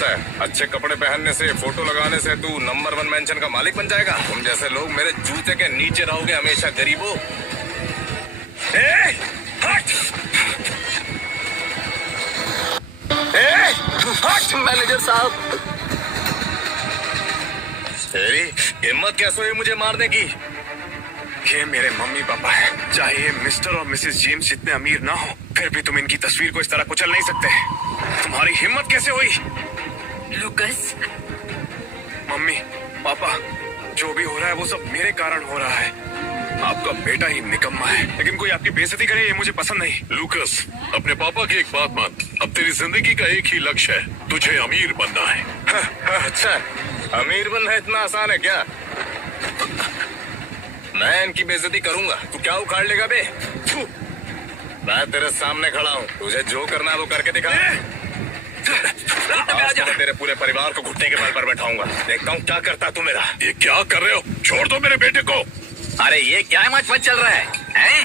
समझता है अच्छे कपड़े पहनने से, फोटो लगाने से तू नंबर 1 मेंशन का मालिक बन जाएगा? तुम जैसे लोग मेरे जूते के नीचे रहोगे हमेशा गरीबों। हट! हट! मैनेजर साहब, तेरी हिम्मत कैसे हुई मुझे मारने की? ये मेरे मम्मी पापा है। चाहे ये मिस्टर और मिसेस जेम्स जितने अमीर ना हो, फिर भी तुम इनकी तस्वीर को इस तरह कुचल नहीं सकते। तुम्हारी हिम्मत कैसे हुई? लुकस, मम्मी पापा, जो भी हो रहा है वो सब मेरे कारण हो रहा है। आपका बेटा ही निकम्मा है, लेकिन कोई आपकी बेइज्जती करे ये मुझे पसंद नहीं। लूकस, अपने पापा की एक बात मान, अब तेरी जिंदगी का एक ही लक्ष्य है, तुझे अमीर बनना है। अच्छा, अमीर बनना इतना आसान है क्या? मैं इनकी बेइज्जती करूंगा, तू क्या उखाड़ लेगा बे? थू। मैं तेरे सामने खड़ा हूँ, तुझे जो करना है वो करके दिखा। आज तो तेरे पूरे परिवार को घुटने के बल पर बैठाऊंगा, देखता हूँ क्या करता तू मेरा। ये क्या कर रहे हो? छोड़ दो मेरे बेटे को। अरे ये क्या मच चल रहा है, हैं?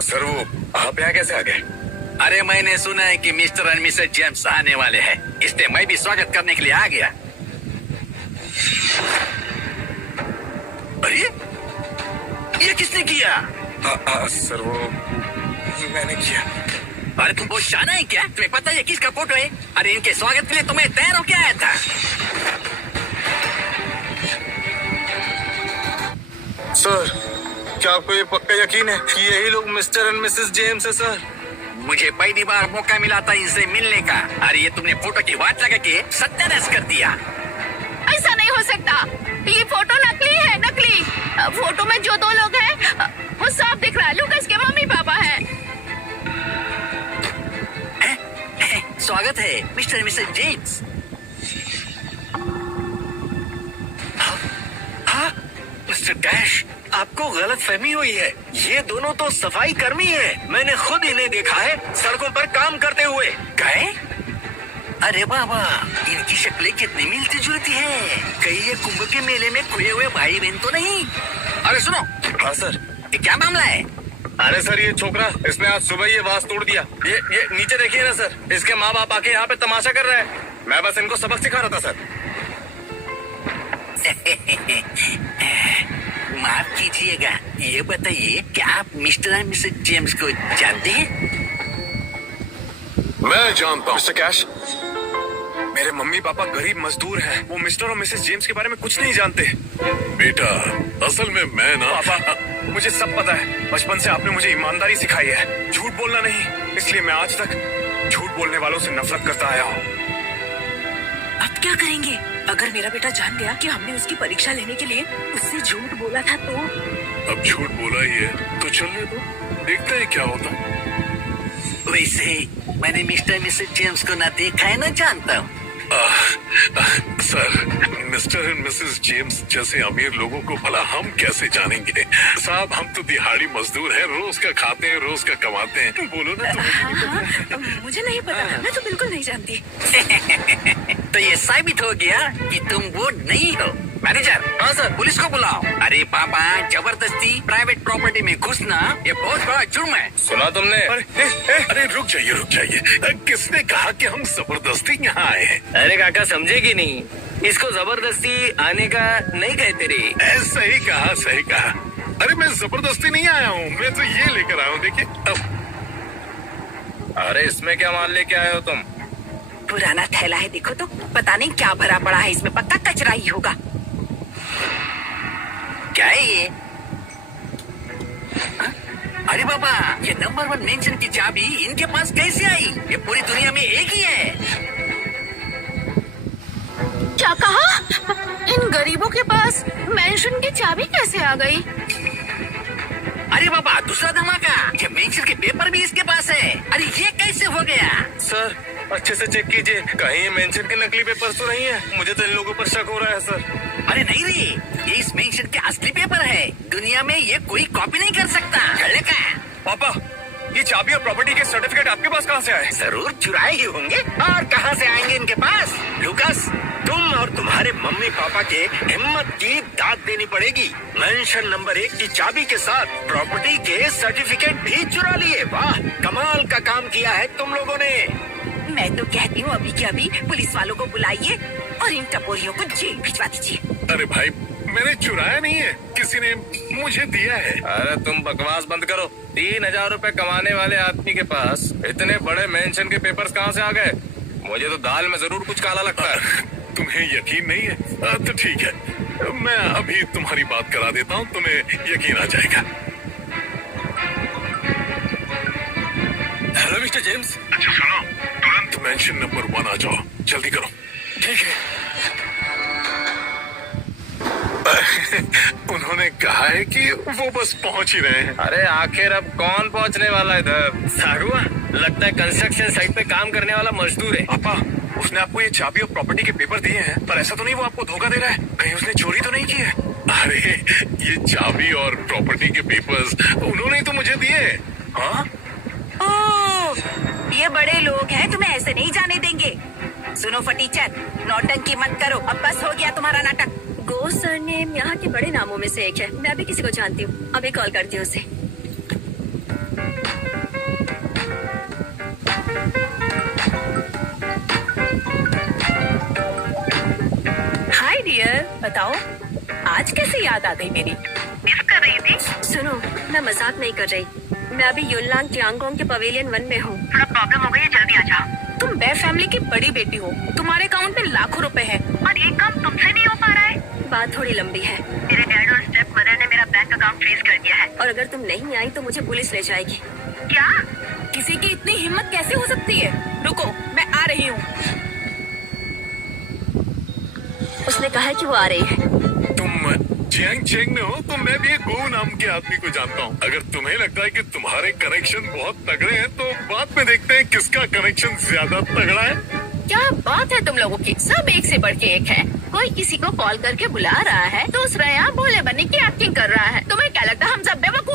सर वो आप यहाँ कैसे आ गए? अरे मैंने सुना है कि मिस्टर एंड मिसेस जेम्स आने वाले हैं, इसलिए मैं भी स्वागत करने के लिए आ गया। अरे ये किसने किया? सर वो मैंने किया। अरे तुम बहुत शाना है क्या? तुम्हें पता है किसका फोटो है? अरे इनके स्वागत के लिए तुम्हें तैयार होके आया था। सर क्या आपको ये पक्का यकीन है कि यही लोग मिस्टर एंड मिसेस जेम्स है? सर मुझे पहली बार मौका मिला था इनसे मिलने का। अरे ये तुमने फोटो की वाट लगा के सत्यानाश कर दिया। ऐसा नहीं हो सकता, ये फोटो नकली है, नकली। फोटो में जो दो लोग हैं वो साफ दिख रहा है, लुकस के मम्मी पापा हैं। स्वागत है मिस्टर एंड मिसेस जेम्स। हाँ, मिस्टर डैश, आपको गलत फहमी हुई है। ये दोनों तो सफाई कर्मी हैं। मैंने खुद इन्हें देखा है सड़कों पर काम करते हुए। गए? अरे बाबा, इनकी शक्लें कितनी मिलती जुलती है। कहीं ये कुंभ के मेले में खोए हुए भाई बहन तो नहीं? अरे सुनो। हाँ सर। ये क्या मामला है? अरे सर ये छोकरा, इसने आज सुबह ये वास तोड़ दिया। ये नीचे देखिए ना सर, इसके माँ बाप आके यहाँ पे तमाशा कर रहे हैं। मैं बस इनको सबक सिखा रहा था सर। माफ कीजिएगा, ये बताइए क्या आप मिस्टर एंड मिसेस जेम्स को जानते हैं? मैं जानता हूँ। मिस्टर कैश, मेरे मम्मी पापा गरीब मजदूर हैं। वो मिस्टर और मिसेस जेम्स के बारे में कुछ नहीं जानते। बेटा, असल में मैं ना पापा, मुझे सब पता है। बचपन से आपने मुझे ईमानदारी सिखाई है, झूठ बोलना नहीं। इसलिए मैं आज तक झूठ बोलने वालों से नफरत करता आया हूँ। अब क्या करेंगे? अगर मेरा बेटा जान गया कि हमने उसकी परीक्षा लेने के लिए उससे झूठ बोला था तो? अब झूठ बोला ही है तो चलने दो, देखते हैं क्या होता। वैसे मैंने मिस्टर मिसेस जेम्स को ना देखा है ना जानता हूँ। Sir, mister and Mrs James जैसे अमीर लोगों को भला हम कैसे जानेंगे? साहब, हम तो दिहाड़ी मजदूर हैं, रोज का खाते हैं, रोज का कमाते हैं। बोलो ना तुम्हें। मुझे नहीं पता, मैं तो बिल्कुल नहीं जानती। तो ये साबित हो गया कि तुम वो नहीं हो। मैनेजर, हाँ सर, पुलिस को बुलाओ। अरे पापा, जबरदस्ती प्राइवेट प्रॉपर्टी में घुसना ये बहुत बड़ा जुर्म है। सुना तुमने? अरे रुक जाइए। किसने कहा कि हम जबरदस्ती यहाँ आए हैं? अरे काका समझेगी नहीं, इसको जबरदस्ती आने का नहीं कहते रे। सही कहा। अरे मैं जबरदस्ती नहीं आया हूँ, मैं तो ये लेकर आया हूँ, देखिए। अरे इसमें क्या माल लेके आए हो तुम? पुराना थैला है, देखो तो, पता नहीं क्या भरा पड़ा है इसमें, पक्का कचरा ही होगा। क्या है ये? हाँ? अरे बाबा, ये नंबर 1 मेंशन की चाबी इनके पास कैसे आई? ये पूरी दुनिया में एक ही है। क्या कहा? इन गरीबों के पास मेंशन की चाबी कैसे आ गई? अरे बाबा, दूसरा धमाका, ये मेंशन के पेपर भी इसके पास है। अरे ये कैसे हो गया? सर अच्छे से चेक कीजिए, कहीं ये मेंशन के नकली पेपर तो नहीं है। मुझे तो इन लोगों पर शक हो रहा है सर। अरे नहीं रे, ये इस मेंशन के असली पेपर है। दुनिया में ये कोई कॉपी नहीं कर सकता। का? पापा, ये चाबी और प्रॉपर्टी के सर्टिफिकेट आपके पास कहाँ से आए? जरूर चुराए ही होंगे, और कहाँ से आएंगे इनके पास? लुकास, तुम और तुम्हारे मम्मी पापा के हिम्मत की दाद देनी पड़ेगी। मेंशन नंबर 1 की चाबी के साथ प्रॉपर्टी के सर्टिफिकेट भी चुरा लिए। वाह, कमाल का काम किया है तुम लोगों ने। मैं तो कहती हूँ अभी के अभी पुलिस वालों को बुलाइए और इन टपोरियों को जेल भिजवा दीजिए। अरे भाई, मैंने चुराया नहीं है, किसी ने मुझे दिया है। अरे तुम बकवास बंद करो। 3,000 रुपए कमाने वाले आदमी के पास इतने बड़े मेंशन के पेपर्स कहाँ से आ गए? मुझे तो दाल में जरूर कुछ काला लगता है। तुम्हें यकीन नहीं है? तो ठीक है, मैं अभी तुम्हारी बात करा देता हूँ, तुम्हें यकीन आ जाएगा। Hello mister James. अच्छा सुनो, तुरंत मेंशन नंबर 1 आ जाओ, जल्दी करो। ठीक है। उन्होंने कहा है कि वो बस पहुंच ही रहे हैं। अरे आखिर अब कौन पहुंचने वाला है इधर? सारुआ, लगता है कंस्ट्रक्शन साइट पे काम करने वाला मजदूर है। पापा, उसने आपको ये चाबी और प्रॉपर्टी के पेपर दिए हैं, पर ऐसा तो नहीं वो आपको धोखा दे रहा है? कहीं उसने चोरी तो नहीं की है? अरे ये चाबी और प्रॉपर्टी के पेपर्स उन्होंने ही तो मुझे दिए। हाँ? ओह, ये बड़े लोग हैं, तुम्हें ऐसे नहीं जाने देंगे। सुनो फटीचर, नौटंकी मत करो, अब बस हो गया तुम्हारा नाटक। गो सरनेम यहाँ के बड़े नामों में से एक है। मैं भी किसी को जानती हूँ, अभी कॉल करती हूँ उसे। हाय डियर, बताओ आज कैसे याद आ गई मेरी? मिस कर रही थी? सुनो, मैं मजाक नहीं कर रही। मैं अभी युनलांग टियांगोंग के पवेलियन 1 में हूँ। थोड़ा प्रॉब्लम हो गई है, जल्दी आ जाओ। तुम बे फैमिली की बड़ी बेटी हो, तुम्हारे अकाउंट में लाखों रुपए हैं। और ये काम तुमसे नहीं हो पा रहा है। बात थोड़ी लंबी है मेरे डैड और स्टेप मदर ने मेरा बैंक अकाउंट फ्रीज कर दिया है। और अगर तुम नहीं आई तो मुझे पुलिस ले जाएगी। क्या? किसी की इतनी हिम्मत कैसे हो सकती है? रुको, मैं आ रही हूँ। उसने कहा है कि वो आ रही है। तुम जियांग चेंग में हो तो मैं भी एक गो नाम के आदमी को जानता हूँ। अगर तुम्हें लगता है कि तुम्हारे कनेक्शन बहुत तगड़े हैं तो बाद में देखते हैं किसका कनेक्शन ज्यादा तगड़ा है। क्या बात है तुम लोगों की, सब एक से बढ़ के एक है। कोई किसी को कॉल करके बुला रहा है, दूसरा यहाँ भोले बनने की एक्टिंग कर रहा है। तुम